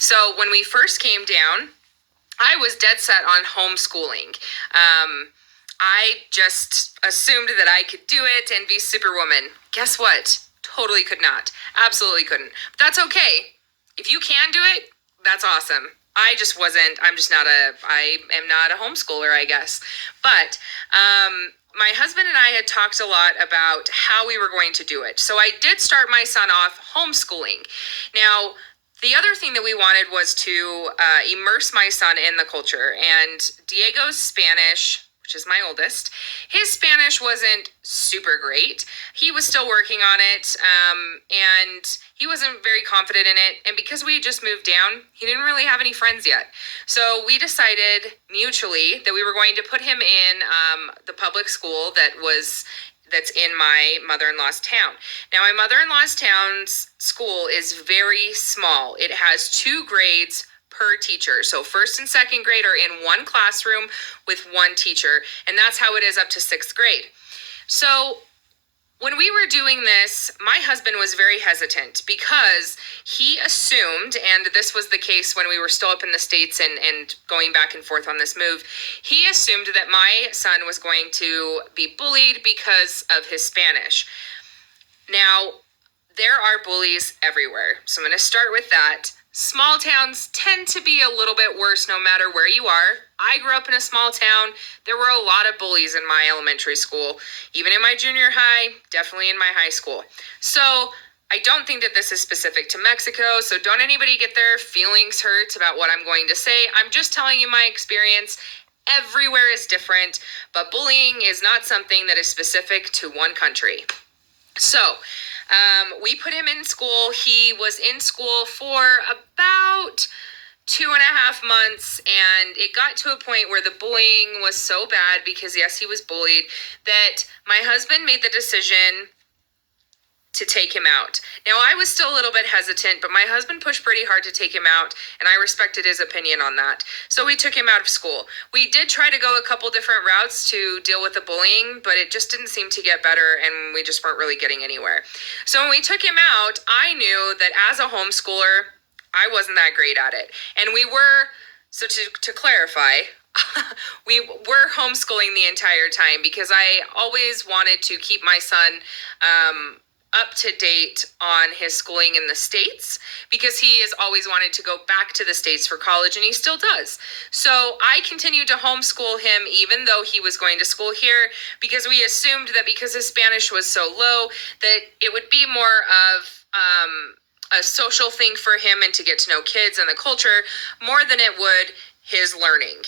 So when we first came down, I was dead set on homeschooling. I just assumed that I could do it and be Superwoman. Guess what? Totally could not. Absolutely couldn't. But that's okay. If you can do it, that's awesome. I am not a homeschooler, I guess. But my husband and I had talked a lot about how we were going to do it. So I did start my son off homeschooling. Now, the other thing that we wanted was to immerse my son in the culture. And Diego's Spanish, which is my oldest, his Spanish wasn't super great. He was still working on it, and he wasn't very confident in it. And because we had just moved down, he didn't really have any friends yet. So we decided mutually that we were going to put him in the public school that's in my mother-in-law's town. Now, my mother-in-law's town's school is very small. It has 2 grades per teacher. So first and second grade are in one classroom with one teacher, and that's how it is up to 6th grade. So when we were doing this, my husband was very hesitant because he assumed, and this was the case when we were still up in the States and going back and forth on this move, he assumed that my son was going to be bullied because of his Spanish. Now, there are bullies everywhere, so I'm going to start with that. Small towns tend to be a little bit worse no matter where you are. I grew up in a small town. There were a lot of bullies in my elementary school, even in my junior high, definitely in my high school. So I don't think that this is specific to Mexico, so don't anybody get their feelings hurt about what I'm going to say. I'm just telling you my experience. Everywhere is different, but bullying is not something that is specific to one country. So we put him in school. He was in school for about 2.5 months, and it got to a point where the bullying was so bad, because yes, he was bullied, that my husband made the decision to take him out. Now, I was still a little bit hesitant, but my husband pushed pretty hard to take him out, and I respected his opinion on that. So we took him out of school. We did try to go a couple different routes to deal with the bullying, but it just didn't seem to get better, and we just weren't really getting anywhere. So when we took him out, I knew that as a homeschooler, I wasn't that great at it. And we were, so to clarify, we were homeschooling the entire time because I always wanted to keep my son up to date on his schooling in the States, because he has always wanted to go back to the States for college, and he still does. So I continued to homeschool him even though he was going to school here, because we assumed that because his Spanish was so low that it would be more of a social thing for him and to get to know kids and the culture more than it would his learning.